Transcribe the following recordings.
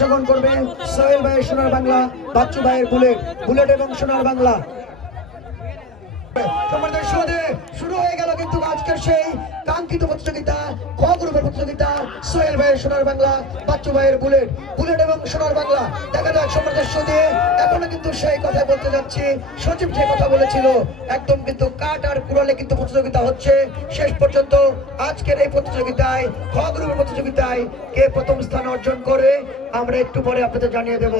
অংশগ্রহণ করবে সোহেল ভাইয়ের সোনার বাংলা, বাচ্চু ভাইয়ের বুলেট, বুলেট এবং সোনার বাংলা। শুরু হয়ে গেল কিন্তু আজকের সেই কাঙ্ক্ষিত প্রতিযোগিতা, খ গ্রুপের প্রতিযোগিতা। সোহেল ভাইয়ের সোনার বাংলা, বাচ্চু ভাইয়ের বুলেট, বুলেট এবং সোনার বাংলা। দেখা যাক সমদর্শ দিয়ে এখনো কিন্তু সেই কথা বলতে যাচ্ছি, সচিব যে কথা বলেছিল একদম কিন্তু কাট আর কুড়ালে কিন্তু প্রতিযোগিতা হচ্ছে শেষ পর্যন্ত। আজকের এই প্রতিযোগিতায় খ গ্রুপের প্রতিযোগিতায় কে প্রথম স্থান অর্জন করে আমরা একটু পরে আপনাদের জানিয়ে দেব।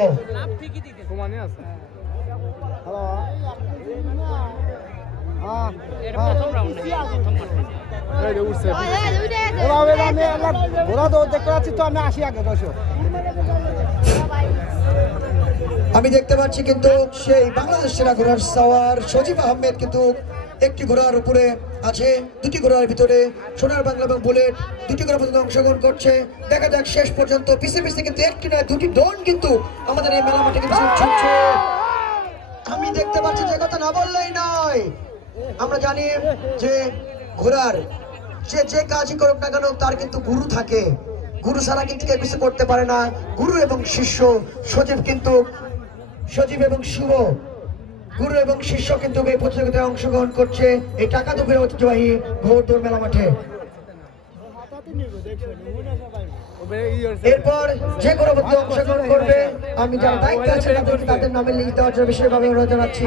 আমি দেখতে পাচ্ছি কিন্তু সেই বাংলাদেশ সেরা ঘোড়ার সাওয়ার সজীব আহমেদ কিন্তু একটি ঘোড়ার উপরে আছে, দুটি ঘোড়ার ভিতরে সোনার বাংলা এবং বুলেট দুটি ঘোড়া পর্যন্ত অংশগ্রহণ করছে। দেখা যাক শেষ পর্যন্ত পিছে পিছে কিন্তু একটি নয় দুটি দৌড় কিন্তু আমাদের এই মেলা মাঠে কিন্তু ছুটছে। আমি দেখতে পাচ্ছি যে কথা না বললেই নয়, আমরা জানি যে ঘোড়ার যে কাজই করুক না কেন তার কিন্তু গুরু থাকে, গুরু ছাড়া কিন্তু কেউ কিছু করতে পারে না। গুরু এবং শিষ্য, সজীব এবং শুভ, গুরু এবং শিষ্য কিন্তু এই প্রতিযোগিতায় অংশগ্রহণ করছে এই টাকা দুপুরের ঐতিহ্যবাহী ঘোড়দৌড় মেলা মাঠে। এরপর যে কোনো অংশগ্রহণ করবে আমি যারা দায়িত্ব আছে তাদের নামে লিখে দেওয়ার জন্য বিশেষভাবে অনুরোধ জানাচ্ছি।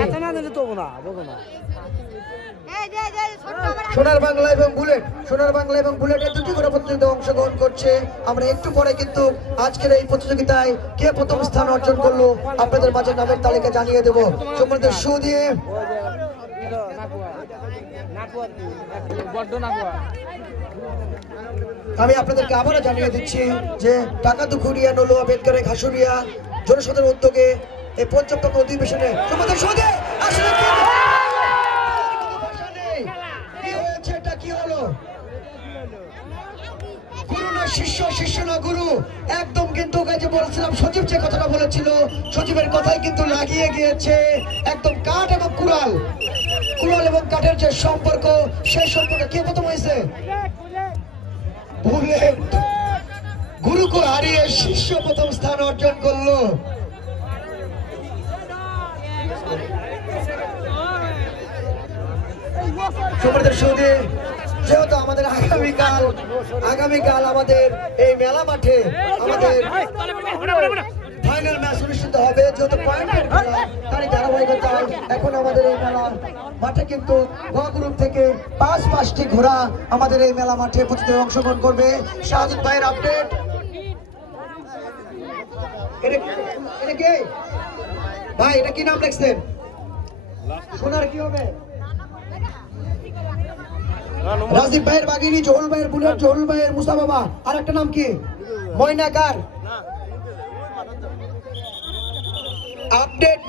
সোনার বাংলা এবং বুলেট, সোনার বাংলা এবং বুলেটের দুটি করে প্রতিযোগিতায় অংশগ্রহণ করছে। আমরা একটু পরে কিন্তু আজকের এই প্রতিযোগিতায় কে প্রথম স্থান অর্জন করলো আপনাদের মাঝে নামের তালিকা জানিয়ে দেব। সম্মানিত শো দিয়ে আমি আপনাদেরকে আবারও জানিয়ে দিচ্ছি যে টাকা দুখুরিয়া নলু আম্বেদকর ঘাসুরিয়া জনসাধারণ উদ্যোগে এই পঞ্চমতম অধিবেশনে সম্মানিত শো দিয়ে আসলে শিষ্য, শিষ্য না গুরু, একদম কিন্তু যে বলেছিলাম সচিব যে কথাটা বলেছিল সচিবের কথাই কিন্তু লাগিয়ে গিয়েছে। একদম কাঠ এবং কুড়াল, কুড়াল এবং কাঠের যে সম্পর্ক সেই সম্পর্কে কে প্রথম হয়েছে? বুলেট গুরুকে হারিয়ে শিষ্য প্রথম স্থান অর্জন করলো। সম্মানিত সুধী, যেহেতু আমাদের আগামীকাল আমাদের এই মেলা মাঠে আমাদের ফাইনাল ম্যাচ অনুষ্ঠিত হবে, যেহেতু পয়েন্টের খেলা তারই ধারাবাহিকতায় এখন আমাদের এই মেলা মাঠে কিন্তু গ গ্রুপ থেকে পাঁচটি ঘোড়া আমাদের এই মেলা মাঠে প্রতিযোগিতায় অংশগ্রহণ করবে। শাহাদুত ভাইয়ের আপডেট, এটা কে ভাই, এটা কি নাম লিখছেন? সোনার কি হবে? রাজদীপ ভাইয়ের বাগিনী, জহুল ভাইয়ের বুলেট, জহুল ভাইয়ের মুসা বাবা, আর একটা নাম কি? ময়নাকার আপডেট।